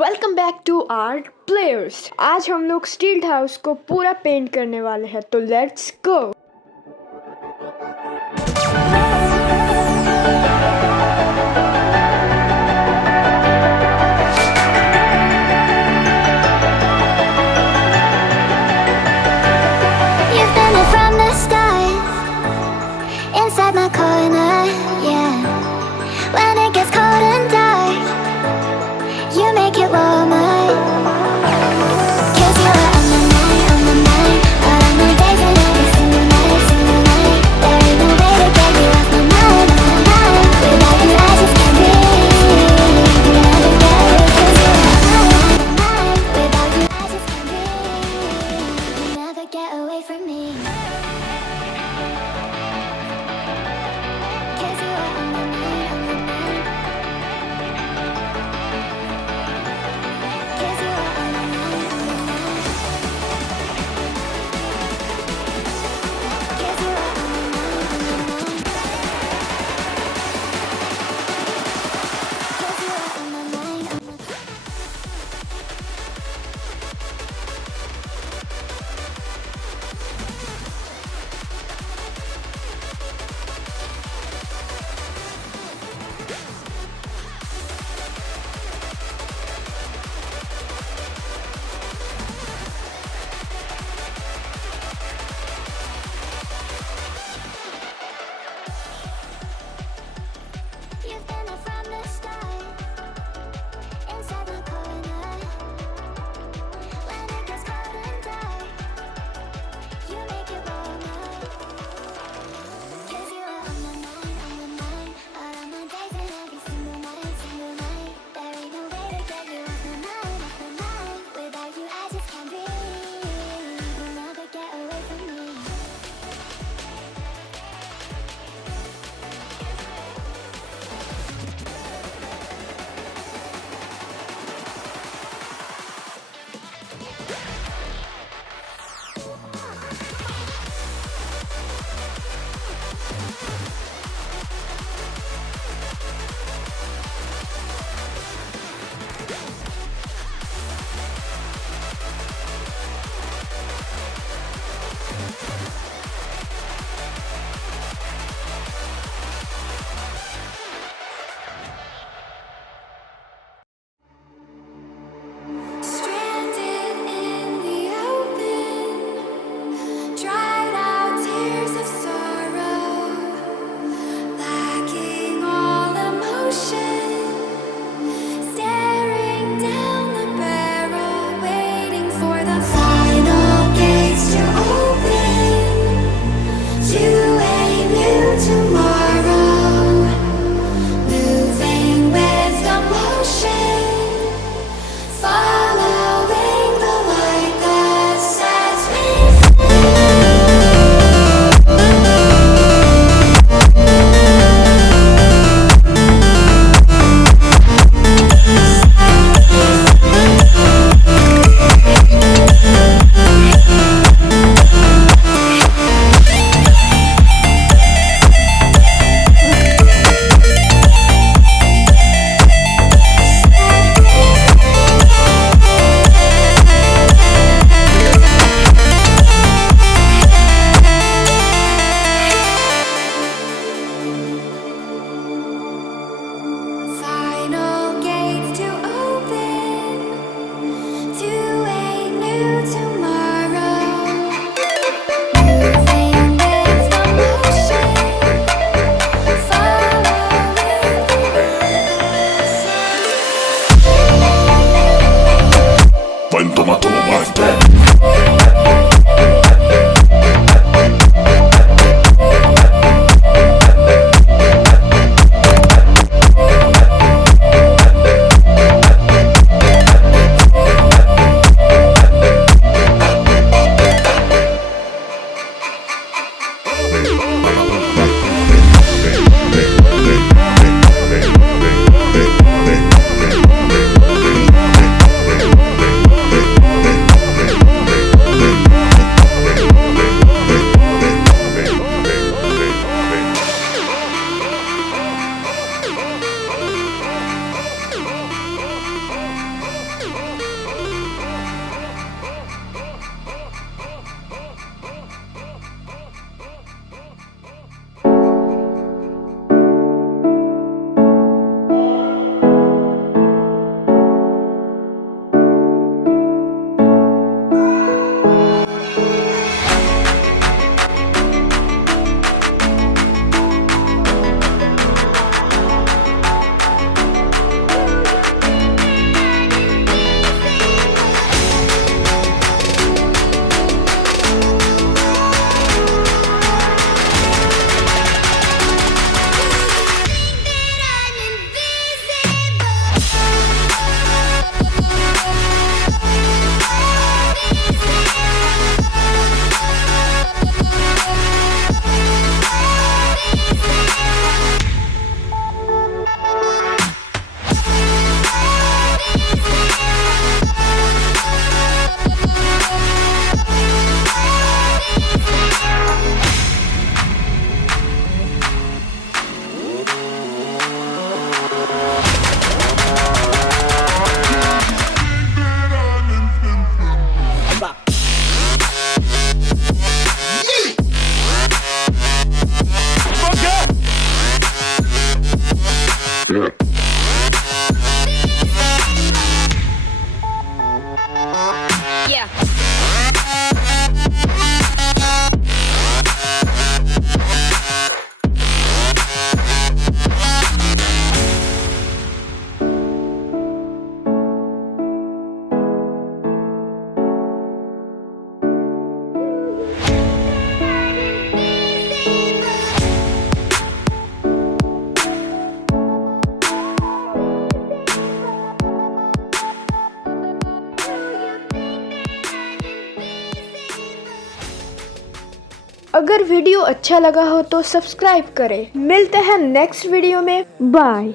Welcome back to art players. आज हम लोग स्टील हाउस को पूरा पेंट करने वाले हैं, तो let's go. You've been there from the start, inside my corner, yeah. When it gets cold and dark, you make it warmer. 'Cause you are on my mind, all of my days and every single night. There ain't no way to get you off my mind. Without you, I just can't breathe. You never get away 'cause you are on my mind. Without you, I just can't breathe. You never get away from me. 'Cause you are on my mind, on my mind. अगर video अच्छा लगा हो तो subscribe करें। मिलते हैं next video में। Bye.